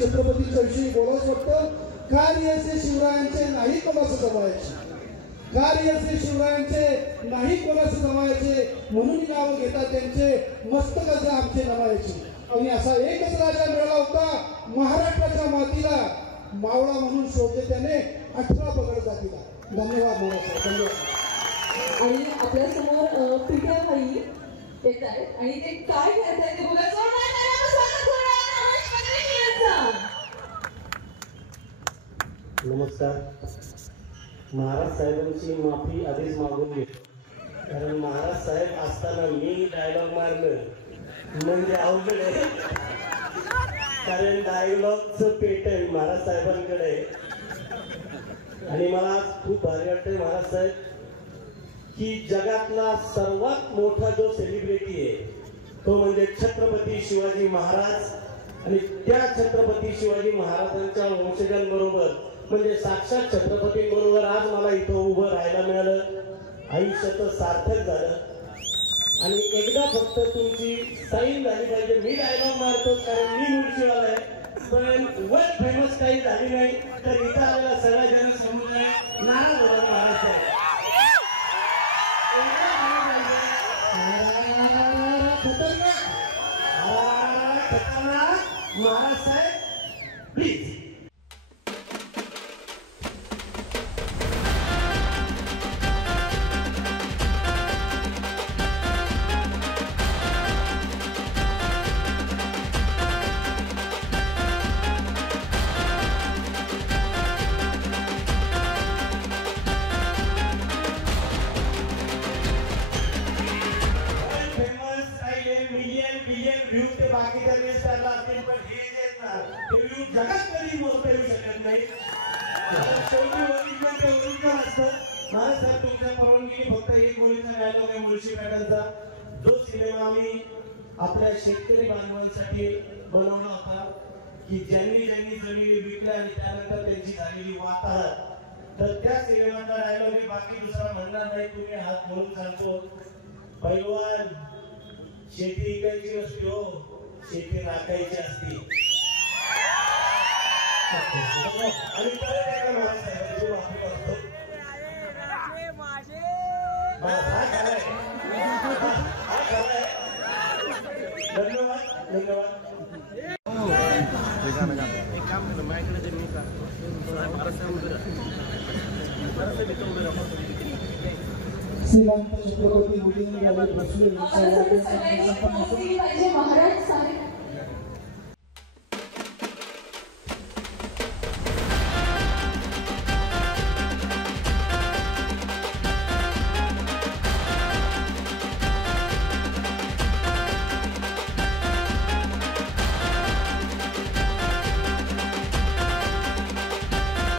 छत्रपतीच्या विषयी बोलावंच वाटतं. कार्य असे शिवरायांचे नाही कोणाचं जमायचे, कार्य असे शिवरायांचे नाही कोणाचं जमायचे, म्हणून नाव घेतात त्यांचे मस्तकाचे आमचे नमायचे. आणि असा एकच राजा मिळाला होता महाराष्ट्राच्या मातीला, मावळा म्हणून शोधले त्याने 18 पगड जातीला. धन्यवाद महाराज, धन्यवाद. आणि आपल्या समोर पिठ्याबाई येत आहेत आणि ते काय करतायत ते बघा. नमस्कार. महाराज साहेबांची माफी आधीच मागून घेतो, कारण महाराज साहेब असताना मी डायलॉग मारलं म्हणजे अवघड आहे, कारण डायलॉगचं पेटंट महाराज साहेबांकडे. आणि मला खूप भारी वाटतंय महाराज साहेब की जगातला सर्वात मोठा जो सेलिब्रिटी आहे तो म्हणजे छत्रपती शिवाजी महाराज. आणि त्या छत्रपती शिवाजी महाराजांच्या वंशजांबरोबर म्हणजे साक्षात छत्रपतींबरोबर आज मला इथं उभं राहायला मिळालं. आयुष्याचं सार्थक झालं. आणि एकदा फक्त तुमची साईन झाली पाहिजे. मी डायलॉग मारतो कारण मी मुळशीवाला आहे, पण वर्ल्ड फेमस काही झाली नाही तर इथं आलेला सगळ्या जन समुदाय नाराज होणार महाराज साहेब. महाराज साहेब प्लीज. बाकीच्या देशाला असतील पण हे जे ते व्ह्यू जगात कधी मोजता येऊ शकत नाही. शेवटी ओरिजिनल असतं. महाराज साहेब तुमच्या परवानगीने फक्त एक गोळीचा डायलॉग आहे मुळशी पॅटर्नचा, जो सिनेमा आम्ही आपल्या शेतकरी बांधवांसाठी बनवला होता की ज्यांनी ज्यांनी जमिनी विकल्या आणि त्यानंतर त्यांची झालेली वाताहत. तर त्या सिनेमाचा डायलॉग हे बाकी दुसरा म्हणणार नाही, तुम्ही हात म्हणून सांगतो. पैलवान शेती इकायची नसते हो, शेती राखायची असते. आणि परत एकदा महाराज साहेबांची माफी मागतो. धन्यवाद, धन्यवाद. श्रीमंत छत्रपती मुलींनी बसले महाराज साहेब